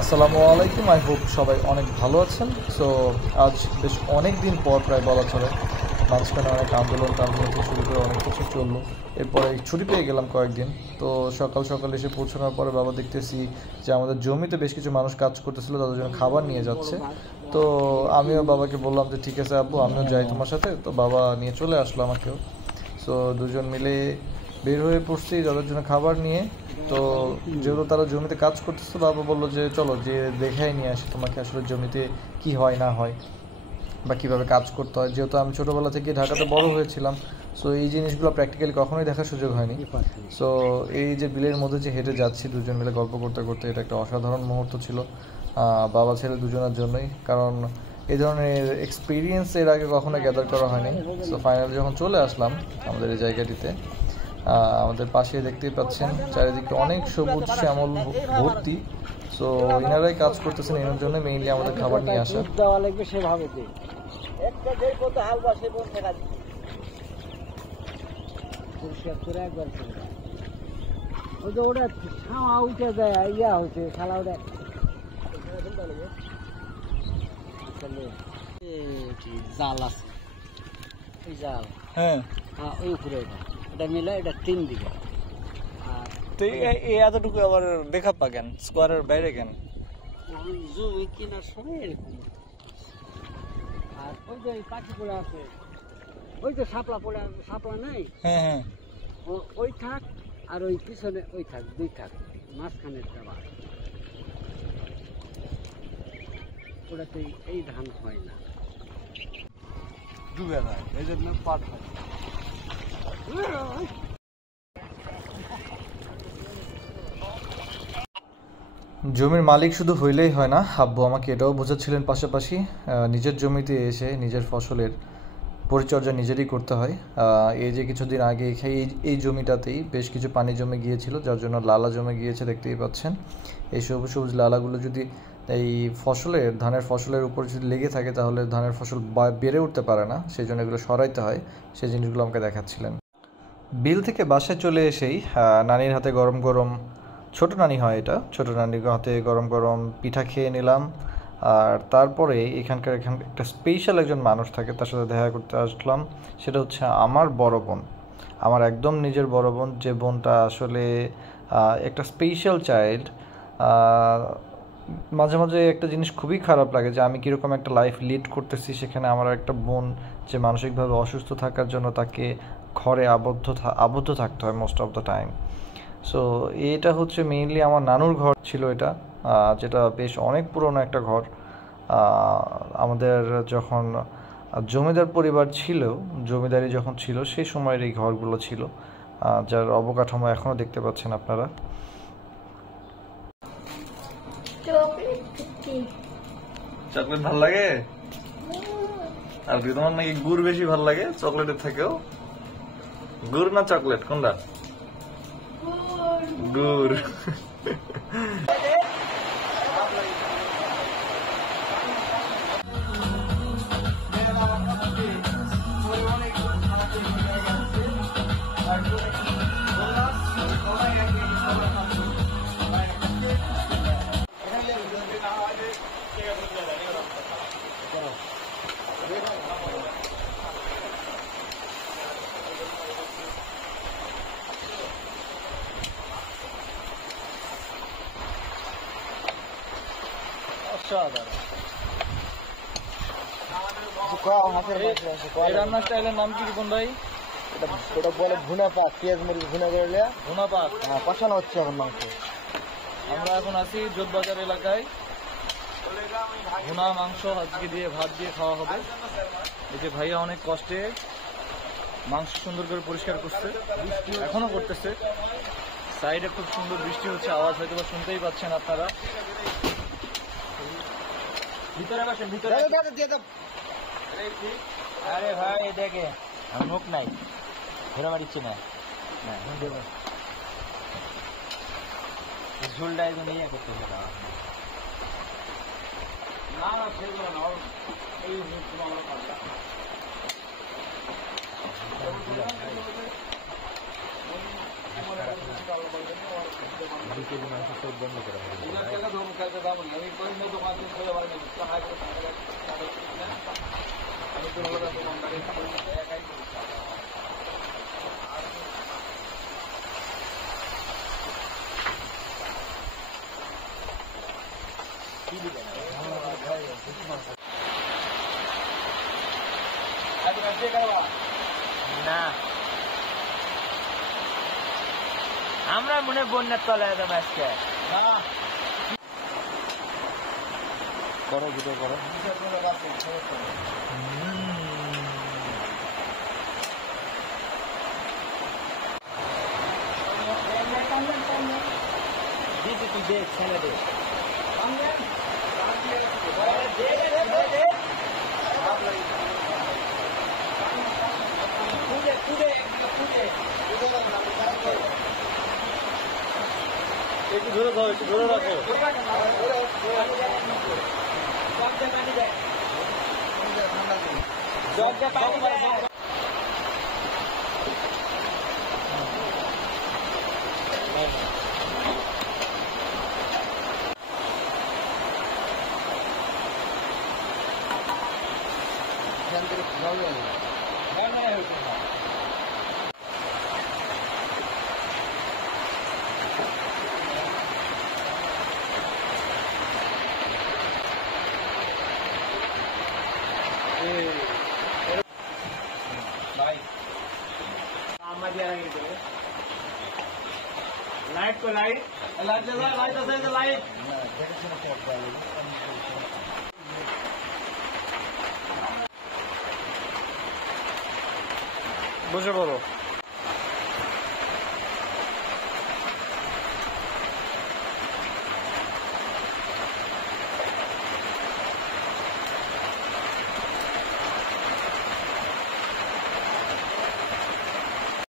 আসসালামু আলাইকুম। I hope সবাই অনেক ভালো আছেন। সো আজ বেশ অনেক দিন পর, প্রায় বলা চলে, মাঝখানে অনেক আন্দোলন থেকে শুরু করে অনেক কিছু চললো। এরপরে ছুটি পেয়ে গেলাম কয়েকদিন। তো সকাল সকাল এসে পৌঁছানোর পরে বাবা দেখতেছি যে আমাদের জমিতে বেশ কিছু মানুষ কাজ করতেছিল, তাদের জন্য খাবার নিয়ে যাচ্ছে। তো আমিও বাবাকে বললাম যে ঠিক আছে আব্বু, আমিও যাই তোমার সাথে। তো বাবা নিয়ে চলে আসলো আমাকেও। সো দুজন মিলে বের হয়ে পড়ছি তাদের জন্য খাবার নিয়ে। তো যেহেতু তারা জমিতে কাজ করতেছে, বাবা বললো যে চলো যে দেখাই নিয়ে আসি তোমাকে আসলে জমিতে কি হয় না হয় বা কীভাবে কাজ করতে হয়। যেহেতু আমি ছোটোবেলা থেকে ঢাকাতে বড় হয়েছিলাম, সো এই জিনিসগুলো প্র্যাকটিক্যালি কখনোই দেখার সুযোগ হয়নি। সো এই যে বিলের মধ্যে যে হেঁটে যাচ্ছি দুজন মিলে গল্প করতে করতে, এটা একটা অসাধারণ মুহূর্ত ছিল বাবা ছেলে দুজনের জন্যই। কারণ এই ধরনের এক্সপিরিয়েন্স এর আগে কখনো গ্যাদার করা হয়নি। সো ফাইনালি যখন চলে আসলাম আমাদের এই জায়গাটিতে, আমাদের পাশে দেখতেই পাচ্ছেন চারিদিকে অনেক সবুজ শ্যামল ভর্তি। সো ইনারাই কাজ করতেছেন, এনার জন্য মেইনলি আমাদের খাবার নিয়ে আসা। জাল আছে, ওই জাল, হ্যাঁ ওই উপরে এটা মিলে এটা 3 দিকে। আর তো এই এতটুকু আবার দেখা পা কেন স্কোয়ারের বাইরে কেন? জমি কেনার সময় এরকম। আর ওই যে পাখি পড়ে আছে, ওই যে শাপলা পড়ে, শাপলা নাই, হ্যাঁ হ্যাঁ, ওই থাক আর ওই পিছনে ওই থাক, দুই থাক, মাঝখানে দেওয়া। ওটাতে এই ধান হয় না, ডুবে যায়, এই জন্য পাট হয়। জমির মালিক শুধু হইলেই হয় না, আব্বু আমাকে এটাও বোঝাচ্ছিলেন পাশাপাশি নিজের জমিতে এসে নিজের ফসলের পরিচর্যা নিজেরই করতে হয়। এই যে কিছুদিন আগে এই জমিটাতেই বেশ কিছু পানি জমে গিয়েছিল, যার জন্য লালা জমে গিয়েছে, দেখতেই পাচ্ছেন। এই সবুজ সবুজ লালাগুলো যদি এই ধানের ফসলের উপর যদি লেগে থাকে তাহলে ধানের ফসল বেড়ে উঠতে পারে না, সেই জন্য এগুলো সরাইতে হয়। সেই জিনিসগুলো আমাকে দেখাচ্ছিলেন। বিল থেকে বাসায় চলে এসেই নানির হাতে গরম গরম, ছোট নানি হয় এটা, ছোট নানির হাতে গরম গরম পিঠা খেয়ে নিলাম। আর তারপরে এখানে একটা স্পেশাল একজন মানুষ থাকে, তার সাথে দেখা করতে আসলাম। সেটা হচ্ছে আমার বড় বোন, আমার একদম নিজের বড় বোন, যে বোনটা আসলে একটা স্পেশাল চাইল্ড। মাঝে মাঝে একটা জিনিস খুবই খারাপ লাগে যে আমি কীরকম একটা লাইফ লিড করতেছি, সেখানে আমার একটা বোন যে মানসিকভাবে অসুস্থ থাকার জন্য তাকে ঘরে আবদ্ধ থাকতে হয় most of the time. So এটা হচ্ছে মেইনলি আমার নানুর ঘর ছিল এটা, যেটা বেশ অনেক পুরনো একটা ঘর। আমাদের যখন জমিদার পরিবার ছিল, জমিদারি যখন ছিল সেই সময়ের এই ঘরগুলো ছিল, যার অবকাঠামো এখনও দেখতে পাচ্ছেন আপনারা। চকলেট ভাল লাগে? আর তোমার নাকি গুড় বেশি ভাল লাগে চকলেটের থেকেও? গুড় না চকলেট কোনটা? গুড়। রান্নার স্টাইলের নাম কি রিপন ভাই? ওটা বলে ভুনা পাক, পেঁয়াজ মরিচ ভুনা করলে ভুনা পাক। কষানো হচ্ছে এখন মাংস। আমরা এখন আছি জোটবাজার এলাকায়, ভুনা মাংস আজকে দিয়ে ভাত দিয়ে খাওয়া হবে। এই যে ভাইয়া অনেক কষ্টে মাংস সুন্দর করে পরিষ্কার করছে, এখনো করতেছে। সাইডে খুব সুন্দর বৃষ্টি হচ্ছে, আওয়াজ হয়তো বা শুনতেই পাচ্ছেন আপনারা। ভিতরে বসেন, ভিতরে। আরে ভাই দেখে আমি মুখ নাই, ঘোরা মারিচ্ছি না, ঝোলটা একদম নিয়ে করতে হবে না। সেগুলো না, এই কেজি মাংস সব বন্ধ করা হবে। না আমরা মনে বন্যার তলায় একদম আজকে করো ভিডিও করো। দিদি তুই দেখ ছেলে দেখ একটু ধরে দাও, একটু ধরে রাখো। लाइट को लाइट लाइट लाइट लाइट বসে পড়ো।